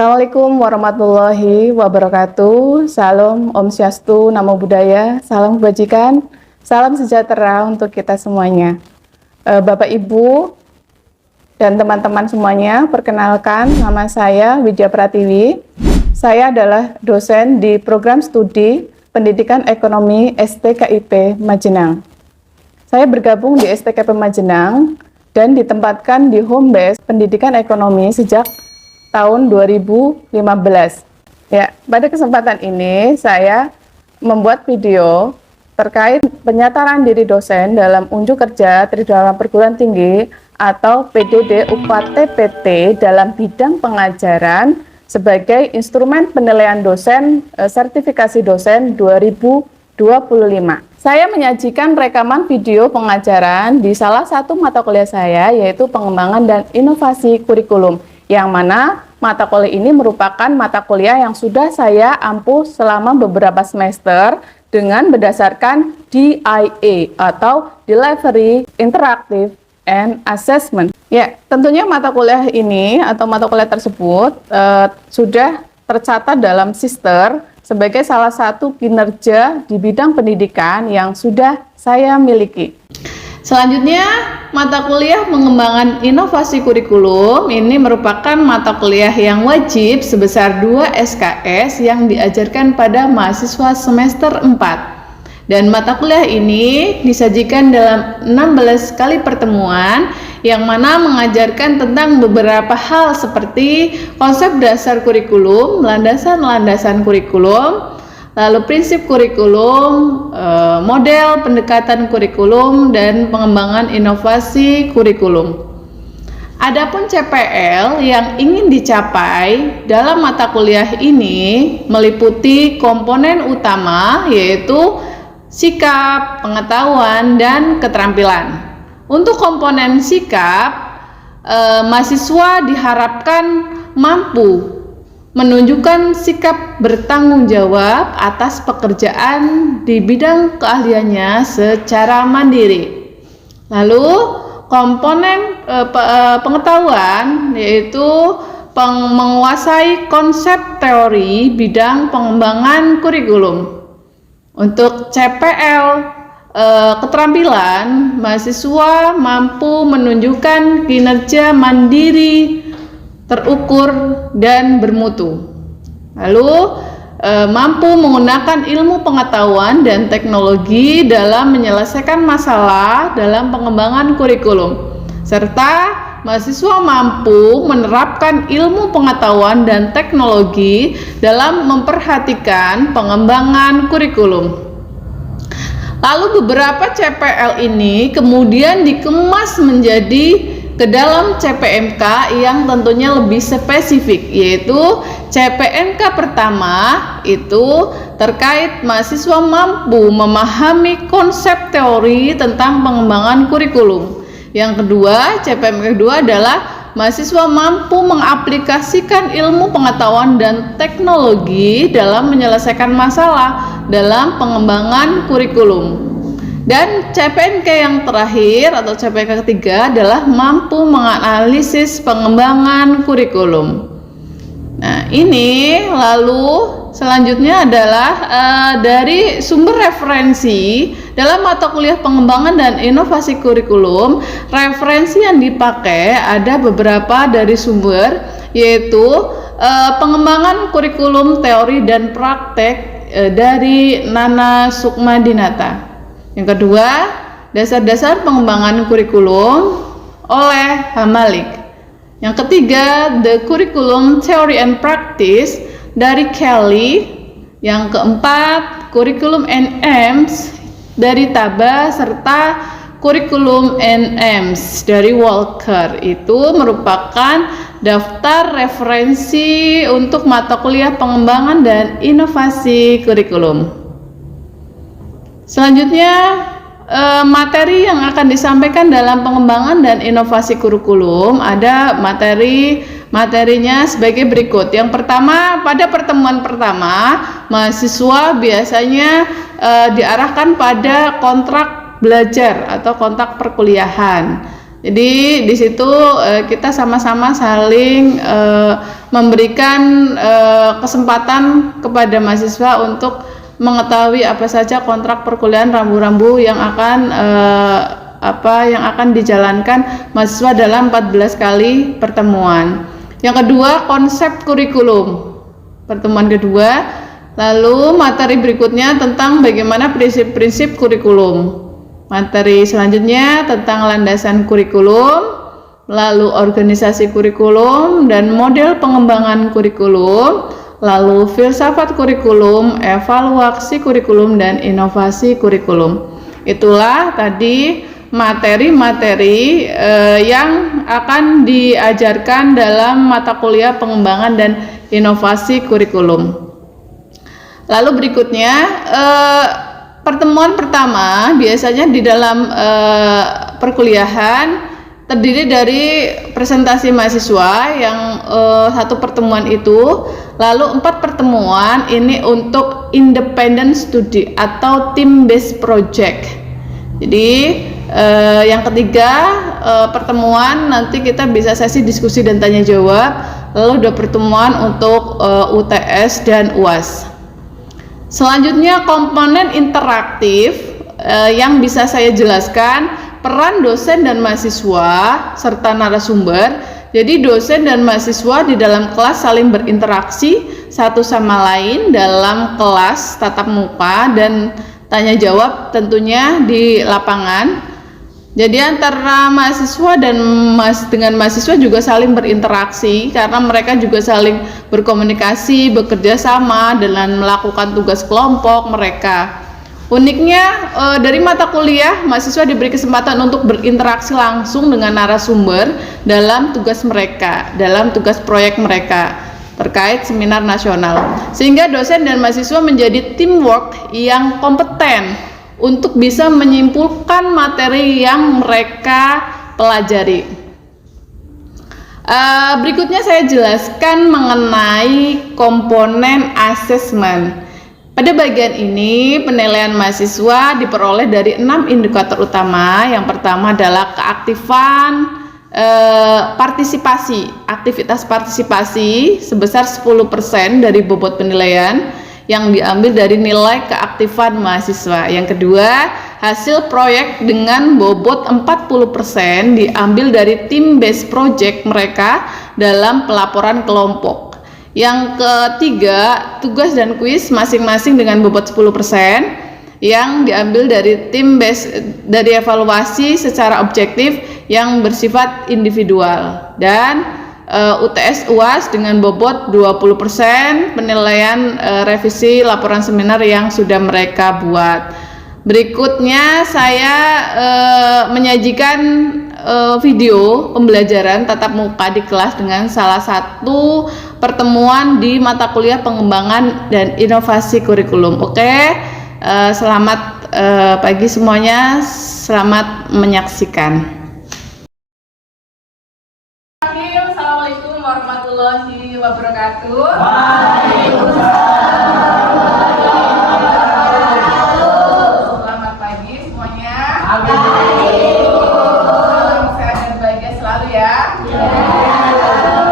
Assalamualaikum warahmatullahi wabarakatuh. Salam Om Swastiastu, Namo Buddhaya, salam kebajikan, salam sejahtera untuk kita semuanya. Bapak Ibu dan teman-teman semuanya, perkenalkan nama saya Widya Pratiwi. Saya adalah dosen di program studi Pendidikan Ekonomi STKIP Majenang. Saya bergabung di STKIP Majenang dan ditempatkan di home base Pendidikan Ekonomi sejak tahun 2015. Ya, pada kesempatan ini saya membuat video terkait penyataran diri dosen dalam unjuk kerja Tridharma Perguruan Tinggi atau PDD UPAT TPT dalam bidang pengajaran sebagai instrumen penilaian dosen sertifikasi dosen 2025. Saya menyajikan rekaman video pengajaran di salah satu mata kuliah saya, yaitu pengembangan dan inovasi kurikulum, yang mana mata kuliah ini merupakan mata kuliah yang sudah saya ampuh selama beberapa semester dengan berdasarkan DIA atau Delivery Interactive and Assessment. Ya, tentunya mata kuliah ini atau mata kuliah tersebut sudah tercatat dalam Sister sebagai salah satu kinerja di bidang pendidikan yang sudah saya miliki. Selanjutnya, mata kuliah pengembangan inovasi kurikulum ini merupakan mata kuliah yang wajib sebesar 2 SKS yang diajarkan pada mahasiswa semester 4. Dan mata kuliah ini disajikan dalam 16 kali pertemuan yang mana mengajarkan tentang beberapa hal seperti konsep dasar kurikulum, landasan-landasan kurikulum, lalu prinsip kurikulum, model pendekatan kurikulum, dan pengembangan inovasi kurikulum. Adapun CPL yang ingin dicapai dalam mata kuliah ini meliputi komponen utama yaitu sikap, pengetahuan, dan keterampilan. Untuk komponen sikap, mahasiswa diharapkan mampu menunjukkan sikap bertanggung jawab atas pekerjaan di bidang keahliannya secara mandiri. Lalu komponen pengetahuan yaitu menguasai konsep teori bidang pengembangan kurikulum. Untuk CPL keterampilan, mahasiswa mampu menunjukkan kinerja mandiri, terukur, dan bermutu. Lalu mampu menggunakan ilmu pengetahuan dan teknologi dalam menyelesaikan masalah dalam pengembangan kurikulum, serta mahasiswa mampu menerapkan ilmu pengetahuan dan teknologi dalam memperhatikan pengembangan kurikulum. Lalu beberapa CPL ini kemudian dikemas menjadi ke dalam CPMK yang tentunya lebih spesifik, yaitu CPMK pertama itu terkait mahasiswa mampu memahami konsep teori tentang pengembangan kurikulum. Yang kedua, CPMK kedua adalah mahasiswa mampu mengaplikasikan ilmu pengetahuan dan teknologi dalam menyelesaikan masalah dalam pengembangan kurikulum. Dan CPMK yang terakhir atau CPMK ketiga adalah mampu menganalisis pengembangan kurikulum. Nah, ini lalu selanjutnya adalah dari sumber referensi dalam mata kuliah pengembangan dan inovasi kurikulum. Referensi yang dipakai ada beberapa dari sumber, yaitu pengembangan kurikulum teori dan praktek dari Nana Sukmadinata. Yang kedua, dasar-dasar pengembangan kurikulum oleh Hamalik. Yang ketiga, The Curriculum Theory and Practice dari Kelly. Yang keempat, Curriculum and Aims dari Taba, serta Curriculum and Aims dari Walker. Itu merupakan daftar referensi untuk mata kuliah pengembangan dan inovasi kurikulum. Selanjutnya, materi yang akan disampaikan dalam pengembangan dan inovasi kurikulum ada materinya sebagai berikut. Yang pertama, pada pertemuan pertama, mahasiswa biasanya diarahkan pada kontrak belajar atau kontrak perkuliahan. Jadi di situ kita sama-sama saling memberikan kesempatan kepada mahasiswa untuk mengetahui apa saja kontrak perkuliahan rambu-rambu yang akan dijalankan mahasiswa dalam 14 kali pertemuan. Yang kedua, konsep kurikulum. Pertemuan kedua, lalu materi berikutnya tentang bagaimana prinsip-prinsip kurikulum. Materi selanjutnya tentang landasan kurikulum, lalu organisasi kurikulum dan model pengembangan kurikulum, lalu filsafat kurikulum, evaluasi kurikulum, dan inovasi kurikulum. Itulah tadi materi-materi yang akan diajarkan dalam mata kuliah pengembangan dan inovasi kurikulum. Lalu berikutnya pertemuan pertama biasanya di dalam perkuliahan terdiri dari presentasi mahasiswa yang satu pertemuan itu, lalu 4 pertemuan ini untuk independent study atau team based project. Jadi yang ketiga pertemuan nanti kita bisa sesi diskusi dan tanya jawab, lalu 2 pertemuan untuk UTS dan UAS. Selanjutnya komponen interaktif yang bisa saya jelaskan, peran dosen dan mahasiswa serta narasumber. Jadi dosen dan mahasiswa di dalam kelas saling berinteraksi satu sama lain dalam kelas tatap muka dan tanya jawab tentunya di lapangan. Jadi antara mahasiswa dan dengan mahasiswa juga saling berinteraksi karena mereka juga saling berkomunikasi, bekerja sama dan melakukan tugas kelompok mereka. Uniknya dari mata kuliah, mahasiswa diberi kesempatan untuk berinteraksi langsung dengan narasumber dalam tugas mereka, dalam tugas proyek mereka terkait seminar nasional. Sehingga dosen dan mahasiswa menjadi teamwork yang kompeten untuk bisa menyimpulkan materi yang mereka pelajari. Berikutnya saya jelaskan mengenai komponen asesmen. Pada bagian ini penilaian mahasiswa diperoleh dari 6 indikator utama. Yang pertama adalah keaktifan partisipasi, aktivitas partisipasi sebesar 10% dari bobot penilaian yang diambil dari nilai keaktifan mahasiswa. Yang kedua, hasil proyek dengan bobot 40% diambil dari tim based project mereka dalam pelaporan kelompok. Yang ketiga, tugas dan kuis masing-masing dengan bobot 10% yang diambil dari tim based, dari evaluasi secara objektif yang bersifat individual. Dan UTS UAS dengan bobot 20% penilaian revisi laporan seminar yang sudah mereka buat. Berikutnya saya menyajikan video pembelajaran tatap muka di kelas dengan salah satu pertemuan di mata kuliah pengembangan dan inovasi kurikulum. Oke, selamat pagi semuanya, selamat menyaksikan. Assalamualaikum warahmatullahi wabarakatuh. Selamat pagi semuanya. Salam sehat dan bahagia selalu ya.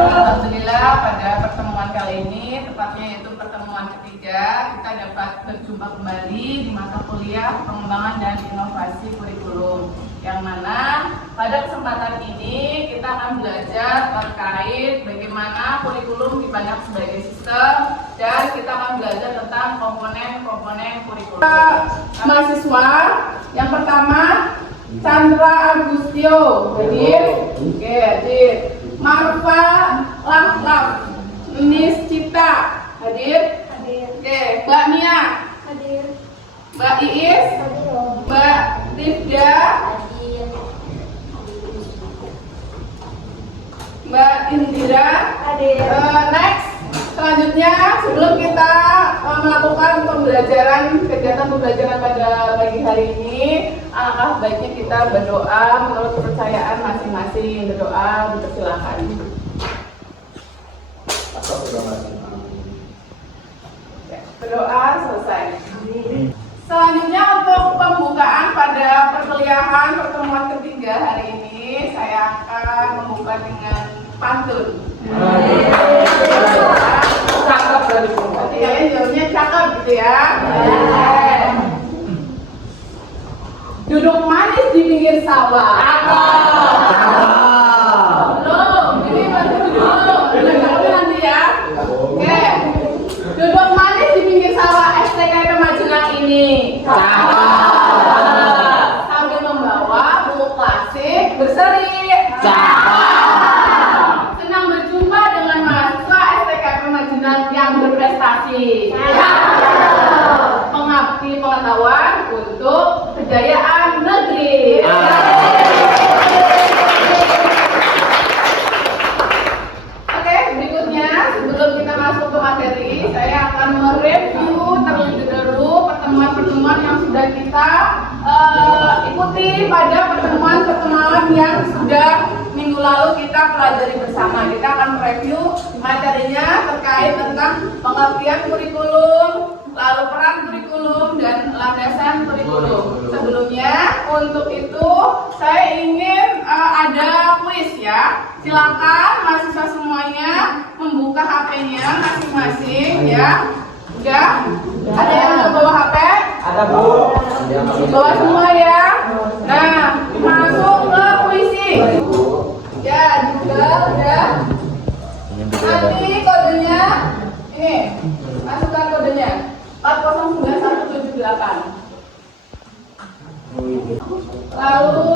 Alhamdulillah pada pertemuan kali ini, tepatnya yaitu pertemuan ketiga, kita dapat berjumpa kembali di mata kuliah pengembangan dan inovasi kurikulum, yang mana pada kesempatan ini kita akan belajar terkait bagaimana kurikulum dipandang sebagai sistem, dan kita akan belajar tentang komponen-komponen kurikulum. Mahasiswa yang pertama Chandra Agustio hadir. Oke, hadir. Marfa Lahlaf, Niscita hadir. Oke, Mbak Nia hadir. Mbak Iis hadir. Mbak Tifda hadir. Mbak Indira hadir. Next, selanjutnya sebelum kita melakukan kegiatan pembelajaran pada pagi hari ini, alangkah baiknya kita berdoa menurut kepercayaan masing-masing. Berdoa, dipersilakan. Berdoa selesai. Selanjutnya untuk pembukaan pada perkuliahan pertemuan ketiga hari ini, ini saya akan membuka dengan pantun. Cakep dari semua. Nanti kalian jawabnya cakep gitu ya. Duduk manis di pinggir sawah. Belum, ini baru duduk. Cakepnya nanti ya. Oke. Duduk manis di pinggir sawah STK Kemajuan ini. Sambil membawa buku klasik berseri. Senang berjumpa dengan mahasiswa STK Kemajuan yang berprestasi. Mengabdi pengetahuan untuk kejayaan negeri. Oke, berikutnya sebelum kita masuk ke materi, saya akan mereview terlebih dahulu pertemuan-pertemuan yang sudah kita ikuti pada pertemuan-pertemuan yang sudah minggu lalu kita pelajari bersama. Kita akan mereview materinya terkait tentang pengertian kurikulum, lalu peran kurikulum dan landasan kurikulum. Sebelumnya, untuk itu saya ingin ada kuis ya. Silakan mahasiswa semuanya membuka HP-nya masing-masing ya. Udah? Ada yang mau bawa HP? Ada Bu. Bawa semua ya. Nah, masuk ke puisi. Ya, juga udah. Nanti kodenya ini. Masukkan kodenya 409178. Lalu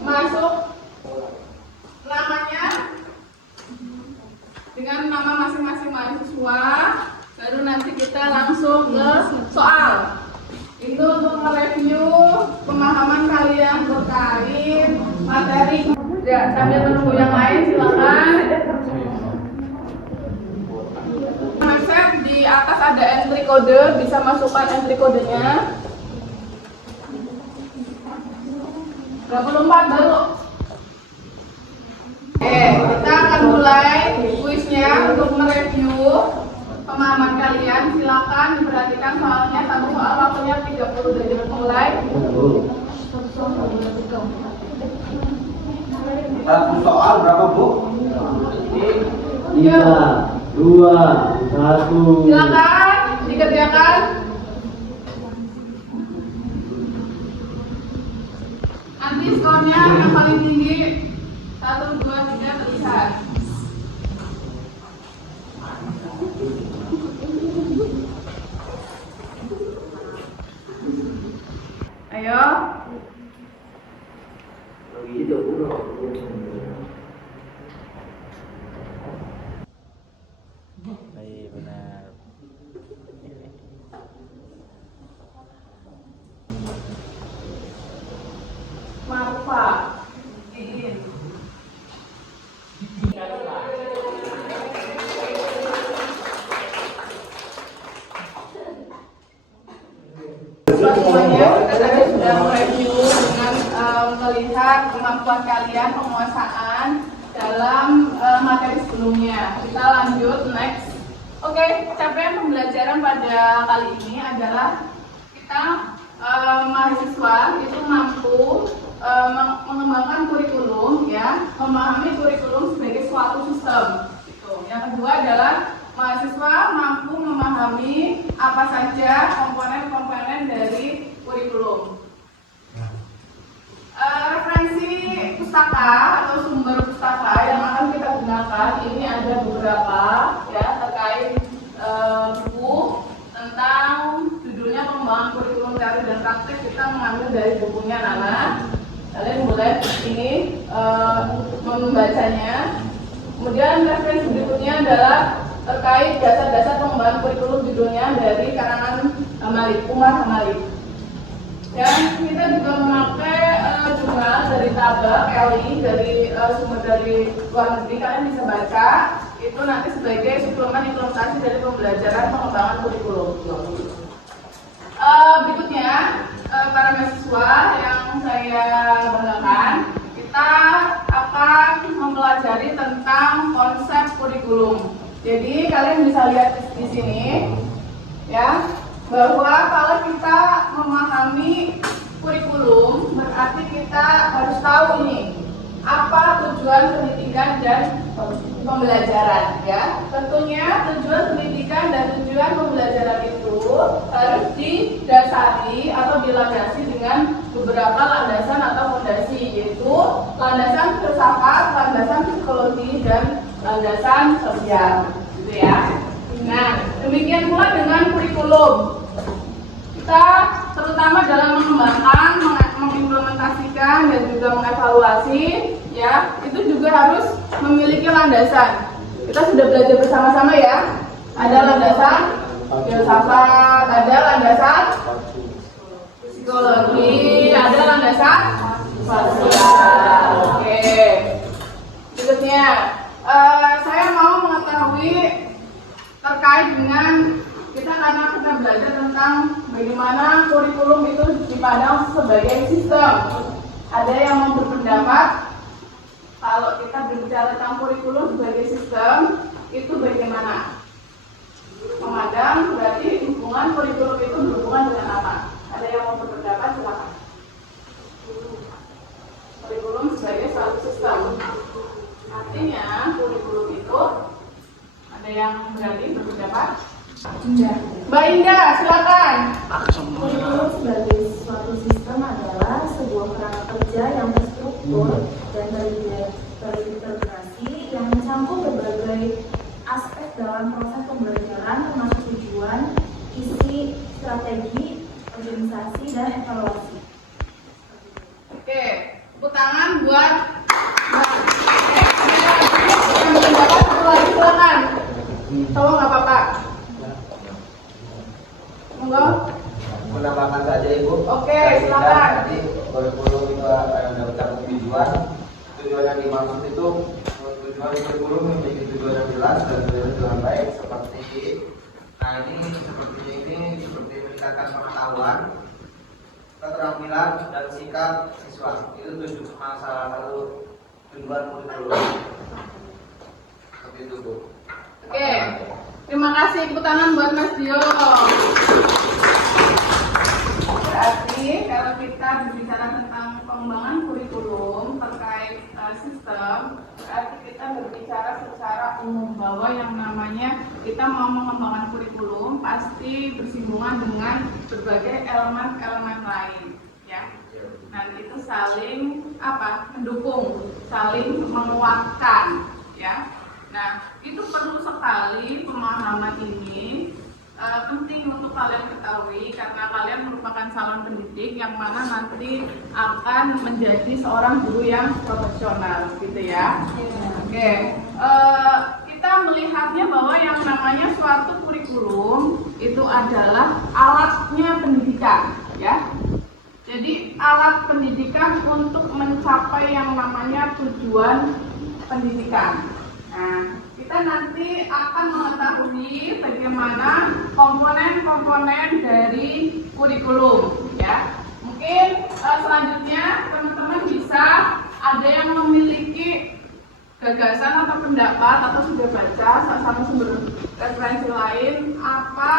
masuk namanya dengan nama masing-masing mahasiswa. Baru nanti kita langsung ke soal. Itu untuk mereview pemahaman kalian terkait materi. Ya, sambil menunggu yang lain silakan. Website di atas ada entry code, bisa masukkan entry kodenya. 24 baru. Kita akan mulai kuisnya untuk mereview pemahaman kalian. Silakan diperhatikan soalnya, satu soal waktunya 30 detik mulai. Satu soal berapa Bu? 3, 2, 1. Silakan dikerjakan. Nanti skornya yang paling tinggi 1, 2, 3 terlihat. Ayo. Baik, benar. Marfa. Iin. Semuanya kita tadi sudah mereview dengan melihat kemampuan kalian penguasaan dalam materi sebelumnya. Kita lanjut next. Oke, capaian pembelajaran pada kali ini adalah kita mahasiswa itu mampu mengembangkan kurikulum ya, memahami kurikulum sebagai suatu sistem. Gitu. Yang kedua adalah mahasiswa mampu memahami apa saja komponen-komponen dari kurikulum. Referensi pustaka atau sumber pustaka yang akan kita gunakan ini ada beberapa ya, terkait buku tentang judulnya pengembangan kurikulum teori dan praktek. Kita mengambil dari bukunya Nana. Kalian boleh ini membacanya. Kemudian referensi berikutnya adalah terkait dasar-dasar pengembangan kurikulum, judulnya dari karangan Umar Hamalik. Dan kita juga memakai jurnal dari Taba, Kelly, dari sumber dari luar negeri. Kalian bisa baca, itu nanti sebagai suplemen implementasi dari pembelajaran pengembangan kurikulum. Berikutnya, para mahasiswa yang saya banggakan, kita akan mempelajari tentang konsep kurikulum. Jadi kalian bisa lihat di sini, ya, bahwa kalau kita memahami kurikulum berarti kita harus tahu ini apa tujuan pendidikan dan pembelajaran ya. Tentunya tujuan pendidikan dan tujuan pembelajaran itu harus didasari atau dilandasi dengan beberapa landasan atau fondasi, yaitu landasan filsafat, landasan psikologi, dan landasan sosial gitu ya. Nah, demikian pula dengan kurikulum. Kita terutama dalam mengembangkan, mengimplementasikan dan juga mengevaluasi ya, itu juga harus memiliki landasan. Kita sudah belajar bersama-sama ya. Ada landasan filsafat, ada landasan psikologi, ada landasan sosial. Oke. Berikutnya, saya mau mengetahui terkait dengan karena kita belajar tentang bagaimana kurikulum itu dipandang sebagai sistem. Ada yang mau berpendapat kalau kita berbicara tentang kurikulum sebagai sistem itu bagaimana? Memandang berarti hubungan kurikulum itu berhubungan dengan apa? Ada yang mau berpendapat, silakan. Kurikulum sebagai suatu sistem. Artinya kurikulum itu ada yang berani berpendapat? Mbak Indah, silakan. Kurikulum sebagai suatu sistem adalah sebuah kerangka kerja yang terstruktur dan terintegrasi yang mencakup berbagai aspek dalam proses pembelajaran, termasuk tujuan, isi, strategi, organisasi, dan evaluasi. Oke, tepuk tangan buat Mbak. Yang berpendapat satu lagi, silakan. Tolong nggak apa-apa. Monggo. Menambahkan saja Ibu. Oke, silakan. Jadi kurikulum itu ada mencakup tujuan. Tujuan yang dimaksud itu tujuan kurikulum memiliki tujuan yang jelas dan tujuan baik seperti seperti meningkatkan pengetahuan, keterampilan dan sikap siswa. Itu salah satu tujuan kurikulum. Seperti itu Bu. Oke, terima kasih. Tepuk tangan buat Mas Dio. Berarti kalau kita berbicara tentang pengembangan kurikulum terkait sistem, berarti kita berbicara secara umum bahwa yang namanya kita mau mengembangkan kurikulum pasti bersinggungan dengan berbagai elemen-elemen lain, ya. Dan itu saling mendukung, saling menguatkan, ya. Nah, itu perlu sekali pemahaman ini penting untuk kalian ketahui karena kalian merupakan calon pendidik yang mana nanti akan menjadi seorang guru yang profesional, gitu ya. Oke, kita melihatnya bahwa yang namanya suatu kurikulum itu adalah alatnya pendidikan, ya. Jadi alat pendidikan untuk mencapai yang namanya tujuan pendidikan. Nah, kita nanti akan mengetahui bagaimana komponen-komponen dari kurikulum, ya. Mungkin selanjutnya teman-teman bisa ada yang memiliki gagasan atau pendapat atau sudah baca sama sumber referensi lain apa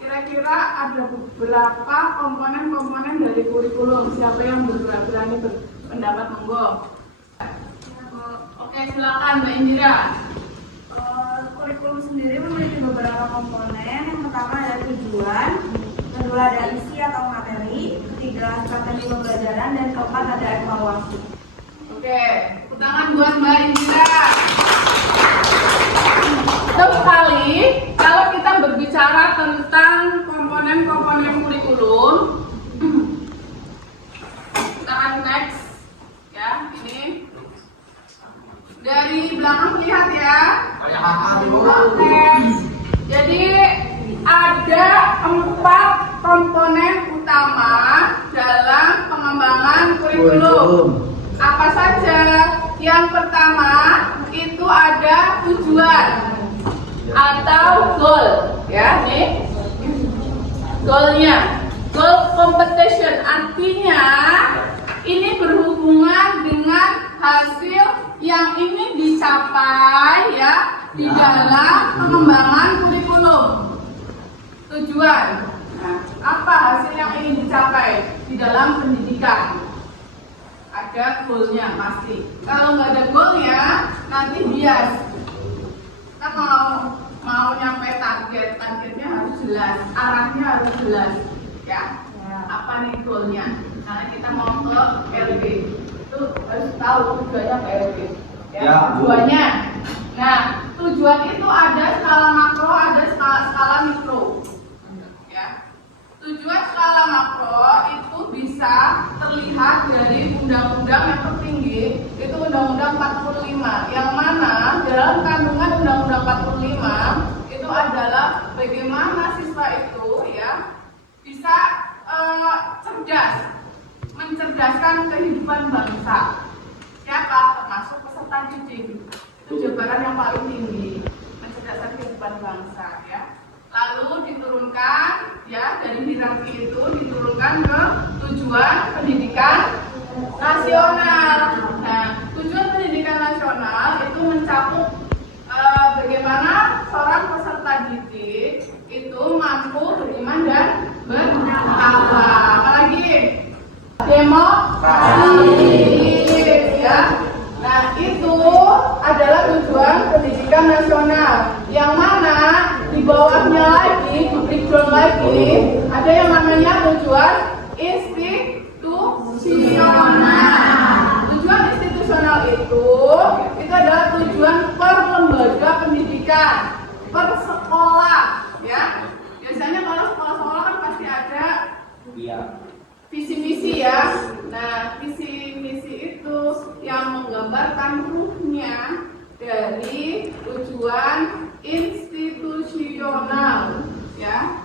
kira-kira ada beberapa komponen-komponen dari kurikulum. Siapa yang berani berpendapat, monggo. Oke, silakan Mbak Indira. Kurikulum sendiri memiliki beberapa komponen. Yang pertama ada tujuan, kedua ada isi atau materi, ketiga strategi pembelajaran, dan keempat ada evaluasi. Oke, tepuk tangan buat Mbak Indira. Betul sekali, kalau kita berbicara tentang komponen-komponen kurikulum, kita akan next, ya, ini. Dari belakang lihat ya. Oke. Jadi ada 4 komponen utama dalam pengembangan kurikulum. Apa saja? Yang pertama itu ada tujuan atau goal, ya nih. Goalnya, goal competition artinya ini berhubungan dengan hasil yang ingin dicapai ya di dalam pengembangan kurikulum. Tujuan. Nah, apa hasil yang ingin dicapai di dalam pendidikan? ada goalnya pasti. Kalau nggak ada goalnya, nanti bias. Kita mau nyampe targetnya harus jelas, arahnya harus jelas, ya. Apa nih goalnya? Karena kita mau ke LB, itu harus tahu tujuannya ke LB. Ya, tujuannya. Nah, tujuan itu ada skala makro, ada skala mikro. Ya. Tujuan skala makro itu bisa terlihat dari undang-undang yang tertinggi, itu Undang-Undang 45, yang mana dalam kandungan Undang-Undang 45 itu adalah bagaimana siswa itu ya bisa cerdas, mencerdaskan kehidupan bangsa. Siapa? Termasuk peserta didik. Itu jabaran yang paling tinggi, mencerdaskan kehidupan bangsa, ya. Lalu diturunkan, ya, dari hierarki itu diturunkan ke tujuan pendidikan nasional. Nah, tujuan pendidikan nasional itu mencakup bagaimana seorang peserta didik itu mampu beriman dan bertakwa. Apalagi demokrasi, ya. Nah, itu adalah tujuan pendidikan nasional, yang mana di bawahnya lagi, di breakdown lagi, ada yang namanya tujuan institusional. Tujuan institusional itu adalah tujuan per lembaga pendidikan, per sekolah, ya. Biasanya kalau sekolah-sekolah kan pasti ada visi misi, ya. Nah, visi misi itu yang menggambarkan ruhnya dari tujuan institusional, ya.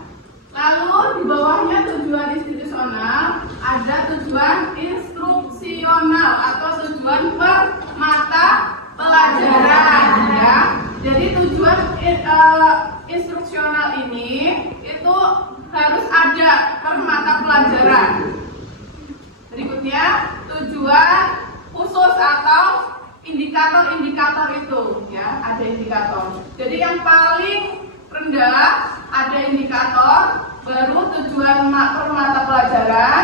Lalu di bawahnya tujuan institusional ada tujuan instruksional atau tujuan per mata pelajaran, ya. Jadi tujuan instruksional ini itu harus ada per mata pelajaran. Berikutnya tujuan khusus atau indikator-indikator itu, ya, ada indikator. Jadi yang paling rendah ada indikator, baru tujuan per mata pelajaran,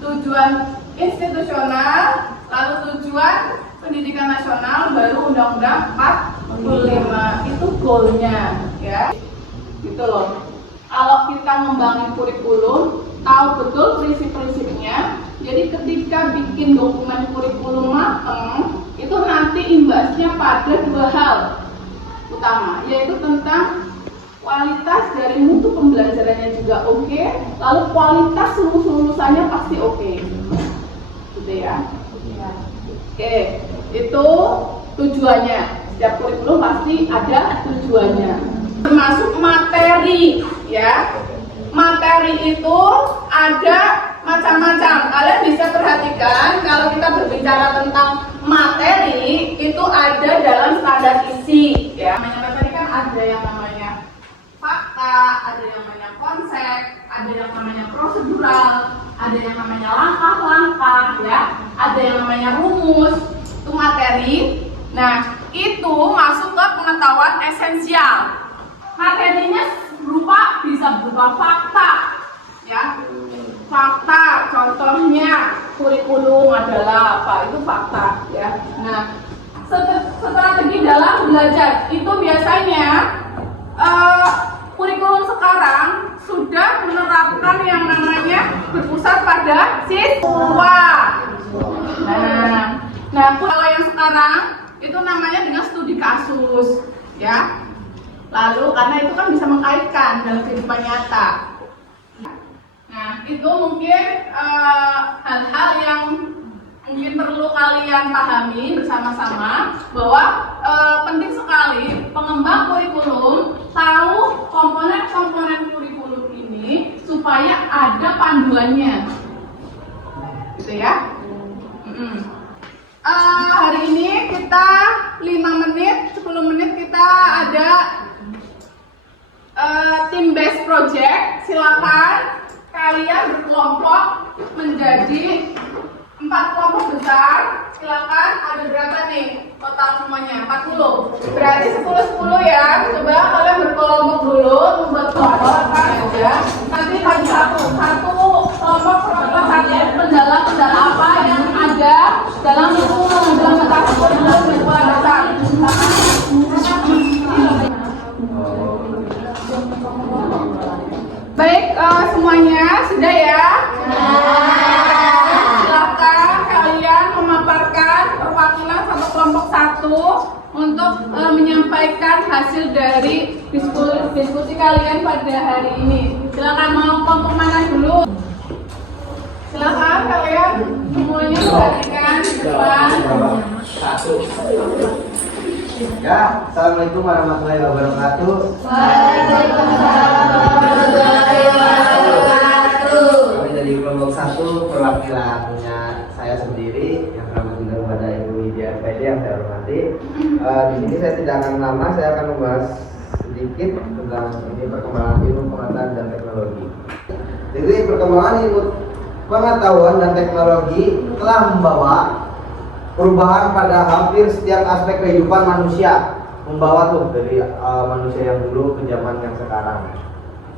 tujuan institusional, lalu tujuan pendidikan nasional, baru Undang-Undang 45. Itu goalnya, ya. Gitu loh. Kalau kita membangun kurikulum, tahu betul prinsip-prinsipnya. Jadi ketika bikin dokumen kurikulum mateng, itu nanti imbasnya pada dua hal utama, yaitu tentang kualitas dari mutu pembelajarannya juga oke, lalu kualitas lulusannya pasti oke. Gitu ya. Oke, itu tujuannya. Setiap kurikulum pasti ada tujuannya. Termasuk materi, ya. Materi itu ada macam-macam. Kalian bisa perhatikan kalau kita berbicara tentang materi itu ada dalam standar isi, ya. Materi kan ada yang namanya fakta, ada yang namanya konsep, ada yang namanya prosedural, ada yang namanya langkah-langkah, ya. Ada yang namanya rumus. Itu materi. Nah, itu masuk ke pengetahuan esensial. Materinya bisa berupa fakta, ya. Fakta, contohnya kurikulum adalah apa? Itu fakta, ya. Nah, strategi dalam belajar itu biasanya kurikulum sekarang sudah menerapkan yang namanya berpusat pada siswa. Nah, kalau yang sekarang itu namanya dengan studi kasus, ya. Lalu karena itu kan bisa mengkaitkan dalam kehidupan nyata. Nah, itu mungkin hal-hal yang mungkin perlu kalian pahami bersama-sama, bahwa penting sekali pengembang kurikulum tahu komponen-komponen kurikulum ini supaya ada panduannya, gitu ya. Hari ini kita 5 menit, 10 menit kita ada team based project. Silakan kalian berkelompok menjadi 4 kelompok besar. Silakan, ada berapa nih total semuanya? 40. Berarti 10-10 ya. Coba kalian berkelompok dulu, membuat kelompok aja. Nanti bagi satu kelompok satu kendala-kendala apa yang ada dalam implementasi kurikulum di sekolah dasar. Baik, semuanya sudah ya? Silakan kalian memaparkan perwakilan satu kelompok satu untuk menyampaikan hasil dari diskusi kalian pada hari ini. Silakan, mau kelompok mana dulu? Silakan kalian semuanya perhatikan di depan. Ya, assalamualaikum warahmatullahi wabarakatuh. Kami dari kelompok 1 perwakilannya saya sendiri yang kami tinggal kepada Ibu Widya SPD yang saya hormati. Di sini saya tidak akan lama, saya akan membahas sedikit tentang ini perkembangan ilmu pengetahuan dan teknologi. Jadi perkembangan ilmu pengetahuan dan teknologi telah membawa perubahan pada hampir setiap aspek kehidupan manusia, membawa tuh dari manusia yang dulu ke zaman yang sekarang.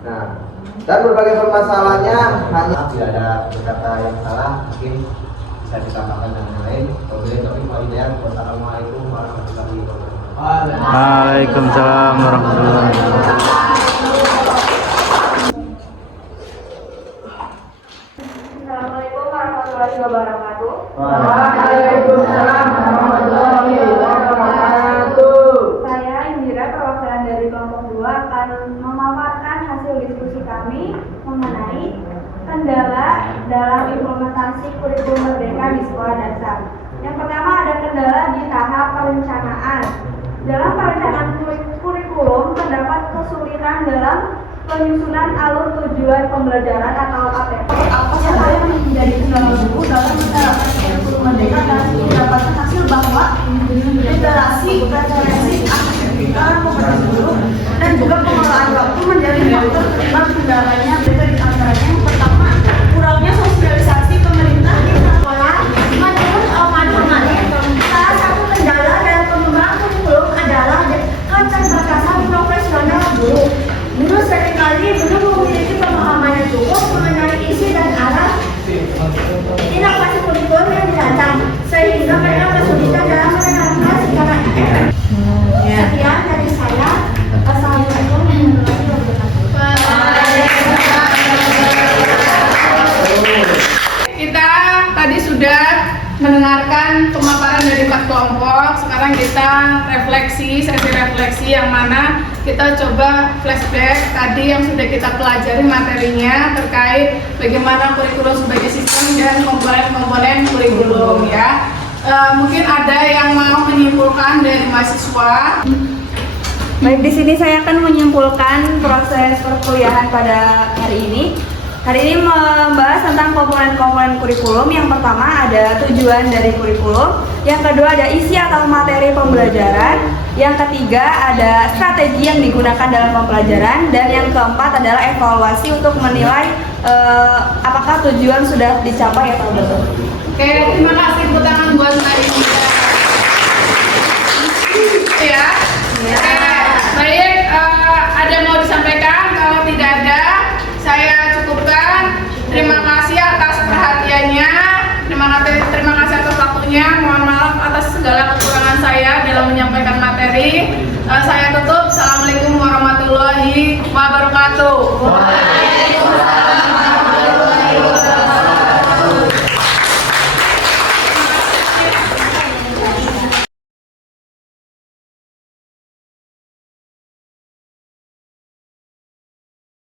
Nah, dan berbagai permasalahannya hanya bila ada kata yang salah mungkin bisa ditambahkan dengan yang lain. Wabillahi taufiq wal hidayah. Wassalamualaikum warahmatullahi wabarakatuh. Waalaikumsalam warahmatullahi wabarakatuh. Assalamualaikum warahmatullahi wabarakatuh. Waalaikumsalam warahmatullahi wabarakatuh. Saya Indira, perwakilan dari kelompok 2 akan memaparkan hasil diskusi kami mengenai kendala dalam implementasi kurikulum merdeka di sekolah dasar. Yang pertama ada kendala di tahap perencanaan. Dalam perencanaan kurikulum terdapat kesulitan dalam penyusunan alur tujuan pembelajaran atau ATP. Apa saja yang menjadi kendala guru dalam menerapkan kurikulum merdeka dan mendapatkan hasil bahwa literasi, preferensi, aktivitas, kompetensi guru dan juga pengelolaan waktu menjadi faktor penyebab kendalanya. Berikut di antaranya yang pertama, kurangnya sosialisasi pemerintah di sekolah. Salah satu kendala dalam pengembangan kurikulum adalah keterbatasan profesional guru. Guru seringkali belum memiliki pemahaman yang cukup mengenai isi dan arah inovasi kurikulum yang dirancang, sehingga mereka kesulitan dalam menerapkan secara efektif. Sekian dari saya. Assalamualaikum warahmatullahi wabarakatuh. Kita tadi sudah mendengarkan pemaparan dari 4 kelompok. Sekarang kita sesi refleksi yang mana kita coba flashback tadi yang sudah kita pelajari materinya terkait bagaimana kurikulum sebagai sistem dan komponen-komponen kurikulum ya. Mungkin ada yang mau menyimpulkan dari mahasiswa. Baik, di sini saya akan menyimpulkan proses perkuliahan pada hari ini. Hari ini membahas tentang komponen-komponen kurikulum. Yang pertama ada tujuan dari kurikulum, yang kedua ada isi atau materi pembelajaran, yang ketiga ada strategi yang digunakan dalam pembelajaran, dan yang keempat adalah evaluasi untuk menilai apakah tujuan sudah dicapai atau belum. Oke, terima kasih tepuk tangan buat Mbak Indah. Ya. Oke, baik, ada yang mau disampaikan? Kalau tidak ada, saya cukupkan. Terima kasih atas perhatiannya. Terima kasih atas waktunya. Mohon maaf atas segala kekurangan saya dalam menyampaikan materi. Saya tutup. Assalamualaikum warahmatullahi wabarakatuh.